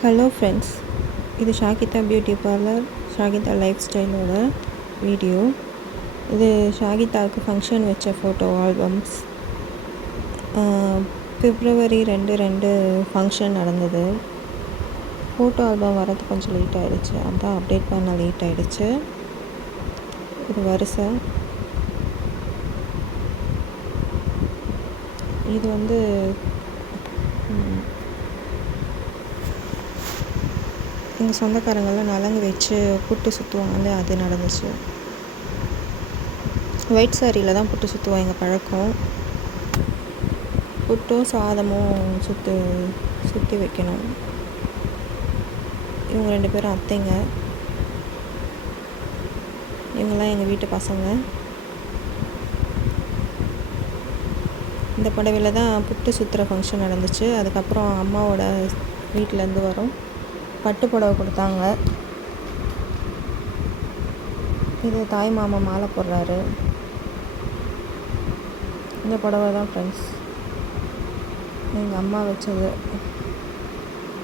Hello friends, இது Shahida beauty parlour, Shahida life ஸ்டைலோட video. இது ஷாகிதாவுக்கு function வச்ச ஃபோட்டோ ஆல்பம்ஸ். February 2 ஃபங்க்ஷன் நடந்தது. ஃபோட்டோ ஆல்பம் வரது கொஞ்சம் லேட் ஆகிடுச்சு, அதான் அப்டேட் பண்ண லேட் ஆகிடுச்சு. இது வரிசை. இது வந்து எங்கள் சொந்தக்காரங்களாம் நலங்கு வச்சு புட்டு சுற்றுவாங்கல்ல, அது நடந்துச்சு. ஒயிட் சாரியில் தான் புட்டு சுற்றுவோம், எங்கள் பழக்கம். புட்டும் சாதமும் சுற்றி வைக்கணும். இவங்க 2 பேரும் அத்தைங்க, இவங்கெல்லாம் எங்கள் வீட்டு பசங்க. இந்த புடவையில் தான் புட்டு சுற்றுற ஃபங்க்ஷன் நடந்துச்சு. அதுக்கப்புறம் அம்மாவோட வீட்டிலேருந்து வரும் பட்டு புடவை கொடுத்தாங்க. இது தாய் மாமா மாலை போடுறாரு. இந்த புடவை தான் ஃப்ரெண்ட்ஸ் எங்கள் அம்மா வச்சது.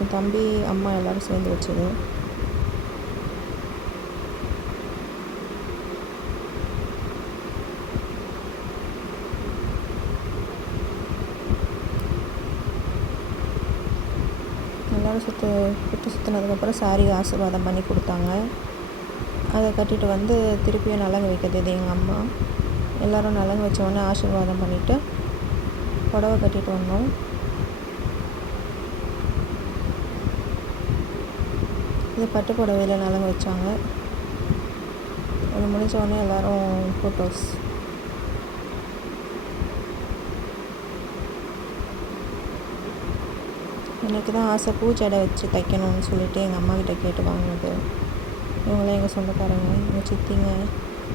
என் தம்பி அம்மா எல்லோரும் சேர்ந்து வச்சது. எல்லோரும் புட்டு சுற்றினதுக்கப்புறம் சாரி ஆசீர்வாதம் பண்ணி கொடுத்தாங்க. அதை கட்டிட்டு வந்து திருப்பியும் நலங்கு வைக்கிறது இது எங்கள் அம்மா. எல்லோரும் நலங்கு வச்சோடனே ஆசீர்வாதம் பண்ணிவிட்டு புடவை கட்டிட்டு வந்தோம். இது பட்டு புடவையில் நலங்கு வச்சாங்க. அது முடிஞ்சோடனே எல்லோரும் ஃபோட்டோஸ். எனக்கு தான் ஆசை பூச்சடை வச்சு தைக்கணும்னு சொல்லிட்டு எங்கள் அம்மாக்கிட்ட கேட்டு வாங்கினது. இவங்களாம் எங்கள் சொந்தக்காரங்க, எங்கள் சித்திங்க,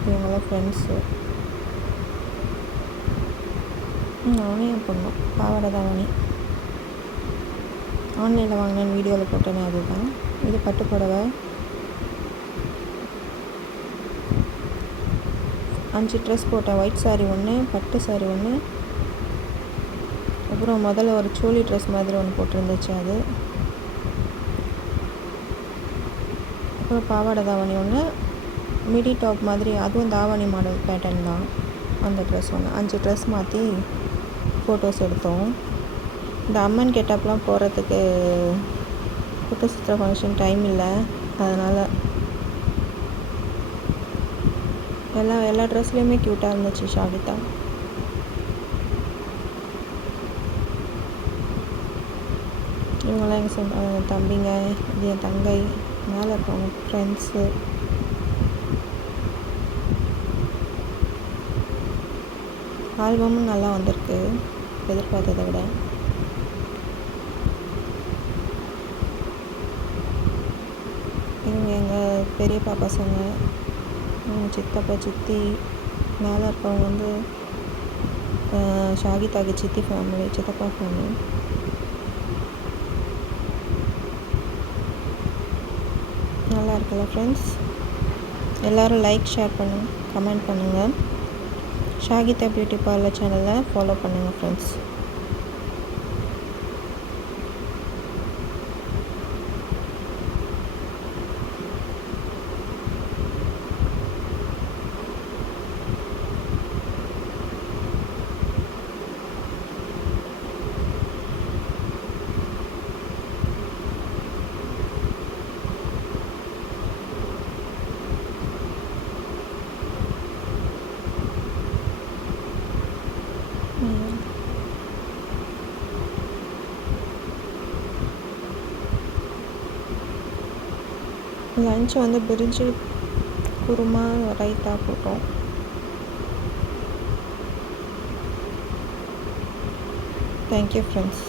இவங்களாம் ஃப்ரெண்ட்ஸு. நானே என் பொண்ணும் பாவாடை தாவணி ஆன்லைனில் வாங்கினேன்னு வீடியோவில் போட்டேனே, அதுதான். இது பட்டு புடவை. 5 ட்ரெஸ் போட்டேன். ஒயிட் சாரி 1, பட்டு சாரி 1, அப்புறம் முதல்ல ஒரு சோலி ட்ரெஸ் மாதிரி ஒன்று போட்டிருந்துச்சு அது. அப்புறம் பாவாடை தாவணி 1, மிடி டாப் மாதிரி, அதுவும் தாவணி மாடல் பேட்டர்ன் தான். அந்த ட்ரெஸ் 1, 5 ட்ரெஸ் மாற்றி ஃபோட்டோஸ் எடுத்தோம். இந்த அம்மன் கெட்டப்லாம் போகிறதுக்கு புட்டு சுற்றுற ஃபங்க்ஷன் டைம் இல்லை, அதனால் எல்லா ட்ரெஸ்லேயுமே க்யூட்டாக இருந்துச்சு ஷாகிதா. இவங்கெல்லாம் எங்கள் தம்பிங்க, இது என் தங்கை, மேலே இருக்கவங்க ஃப்ரெண்ட்ஸு. ஆல்பமும் நல்லா வந்திருக்கு எதிர்பார்த்ததை விட. இவங்க எங்கள் பெரியப்பா பசங்க, சித்தப்பா சித்தி. மேலே இருக்கவங்க வந்து ஷாகிதாக்கு சித்தி ஃபேமிலி, சித்தப்பா ஃபேமிலி. நல்லா இருக்குல்ல ஃப்ரெண்ட்ஸ்? எல்லோரும் லைக், ஷேர் பண்ணுங்கள், கமெண்ட் பண்ணுங்கள். ஷாகிதா பியூட்டி பார்லர் சேனலை ஃபாலோ பண்ணுங்கள் ஃப்ரெண்ட்ஸ். லன்ச் வந்து பிரிஞ்சு குருமா ரைத்தா போட்டோம். Thank you friends.